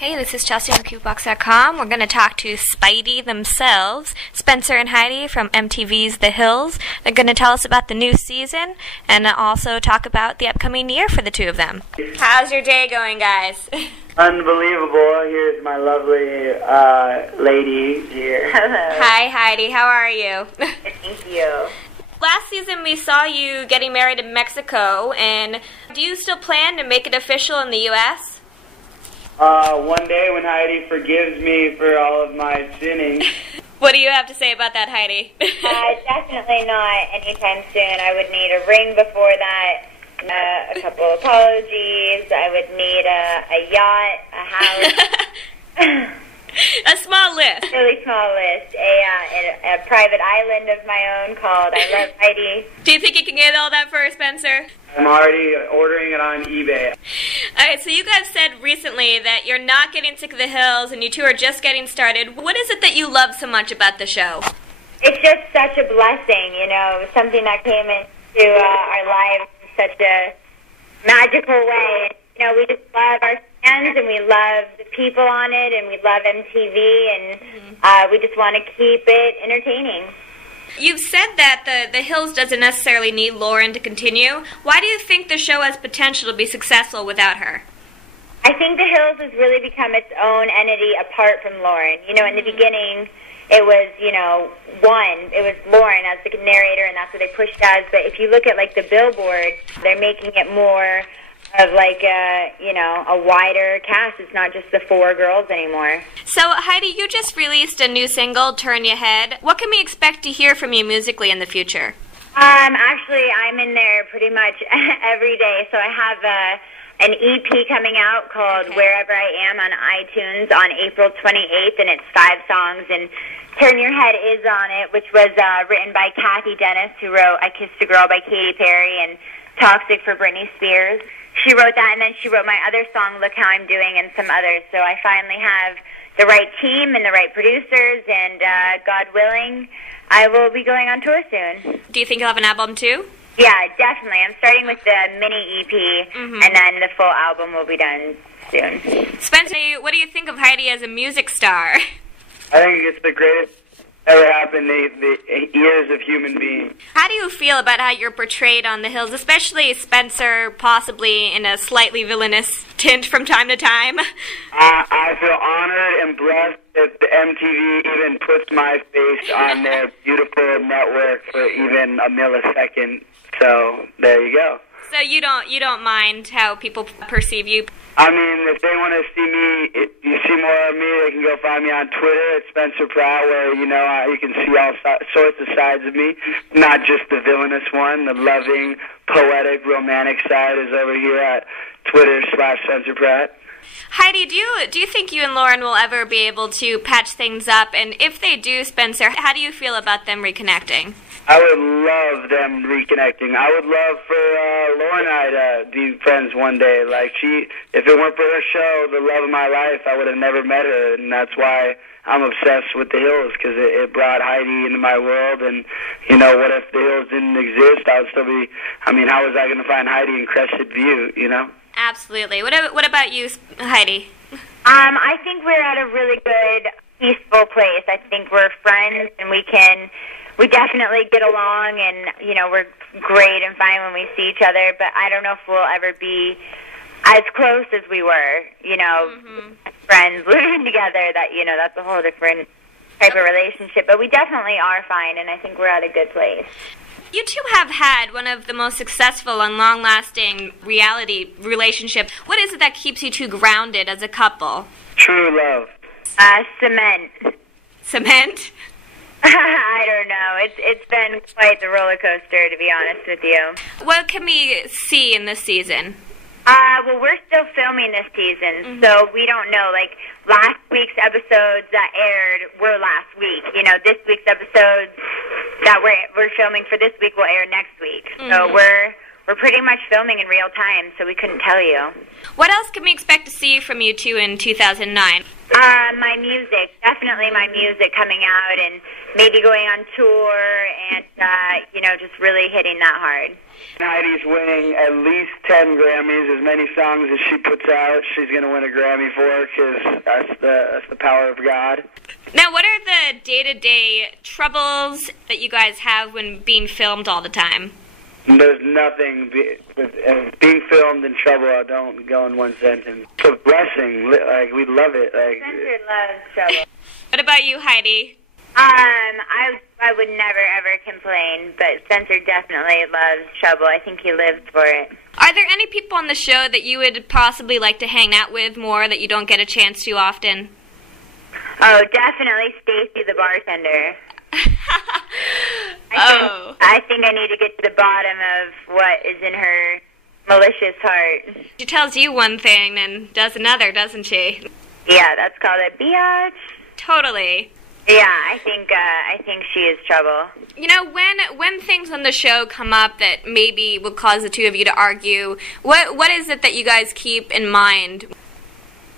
Hey, this is Chelsea from CubeBox.com. We're going to talk to Spidey themselves, Spencer and Heidi from MTV's The Hills. They're going to tell us about the new season and also talk about the upcoming year for the two of them. How's your day going, guys? Unbelievable. Here's my lovely lady here. Hello. Hi, Heidi. How are you? Thank you. Last season we saw you getting married in Mexico, and do you still plan to make it official in the U.S.? One day when Heidi forgives me for all of my sinning. What do you have to say about that, Heidi? Definitely not anytime soon. I would need a ring before that, a couple apologies. I would need a yacht, a house. A small list. Really small list. A private island of my own called I Love Heidi. Do you think you can get all that for Spencer? I'm already ordering it on eBay. Alright, so you guys said recently that you're not getting sick of the hills and you two are just getting started. What is it that you love so much about the show? It's just such a blessing, you know, something that came into our lives in such a magical way. You know, we just love our fans and we love the people on it and we love MTV and we just want to keep it entertaining. You've said that the Hills doesn't necessarily need Lauren to continue. Why do you think the show has potential to be successful without her? I think the Hills has really become its own entity apart from Lauren. You know, in the beginning, it was, you know, it was Lauren as the narrator, and that's what they pushed as. But if you look at, like, the Billboard, they're making it more of, like, a wider cast. It's not just the four girls anymore. So, Heidi, you just released a new single, Turn Your Head. What can we expect to hear from you musically in the future? Actually, I'm in there pretty much every day. So I have an EP coming out called Wherever I Am on iTunes on April 28th, and it's 5 songs, and Turn Your Head is on it, which was written by Kathy Dennis, who wrote I Kissed a Girl by Katy Perry and Toxic for Britney Spears. She wrote that, and then she wrote my other song, Look How I'm Doing, and some others. So I finally have the right team and the right producers, and God willing, I will be going on tour soon. Do you think you'll have an album too? Yeah, definitely. I'm starting with the mini EP, and then the full album will be done soon. Spencer, what do you think of Heidi as a music star? I think it's the greatest ever happened in the ears of human beings. How do you feel about how you're portrayed on The Hills, especially Spencer, possibly in a slightly villainous tint from time to time? I feel honored and blessed that the MTV even puts my face on their beautiful network for even a millisecond. So there you go. So you don't mind how people perceive you? I mean, if they want to see me, if you see more of me, they can go find me on Twitter at Spencer Pratt, where, you know, you can see all sorts of sides of me, not just the villainous one. The loving, poetic, romantic side is over here at Twitter/Spencer Pratt. Heidi, do you think you and Lauren will ever be able to patch things up? And if they do, Spencer, how do you feel about them reconnecting? I would love them reconnecting. I would love for Lauren and I to be friends one day. Like, if it weren't for her show, the love of my life, I would have never met her, and that's why I'm obsessed with The Hills, because it brought Heidi into my world. And, you know, what if The Hills didn't exist? I would still be, I mean, how was I going to find Heidi in Crested View, you know? Absolutely. What about you, Heidi? I think we're at a really good, peaceful place. I think we're friends, and we definitely get along, and, you know, we're great and fine when we see each other, but I don't know if we'll ever be as close as we were, you know, friends living together. That, you know, that's a whole different type of relationship, but we definitely are fine, and I think we're at a good place. You two have had one of the most successful and long-lasting reality relationships. What is it that keeps you two grounded as a couple? True love. Cement. Cement? I don't know. It's been quite the roller coaster, to be honest with you. What can we see in this season? Well, we're still filming this season, so we don't know. Like, last week's episodes that aired were last week. You know, this week's episodes that we're filming for this week will air next week. So we're pretty much filming in real time, so we couldn't tell you. What else can we expect to see from you two in 2009? My music, definitely my music coming out and maybe going on tour and, just really hitting that hard. Heidi's winning at least 10 Grammys. As many songs as she puts out, she's going to win a Grammy for, because that's the power of God. Now, what are the day-to-day troubles that you guys have when being filmed all the time? There's nothing with being filmed in trouble. I don't go in one sentence. It's a blessing. Like, we love it. Like, Spencer loves trouble. What about you, Heidi? I would never ever complain, but Spencer definitely loves trouble. I think he lives for it. Are there any people on the show that you would possibly like to hang out with more that you don't get a chance to often? Oh, definitely Stacy the bartender. I think I need to get to the bottom of what is in her malicious heart. She tells you one thing and does another, doesn't she? Yeah, that's called a biatch. Totally. Yeah, I think she is trouble. You know, when things on the show come up that maybe will cause the two of you to argue, what is it that you guys keep in mind?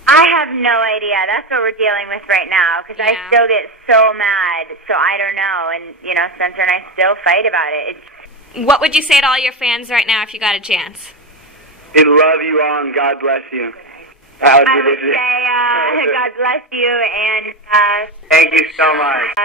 I have no idea. That's what we're dealing with right now, because I still get so mad, so I don't know. And, Spencer and I still fight about it. What would you say to all your fans right now if you got a chance? We love you all, and God bless you. I would say, God bless you, and thank you so much.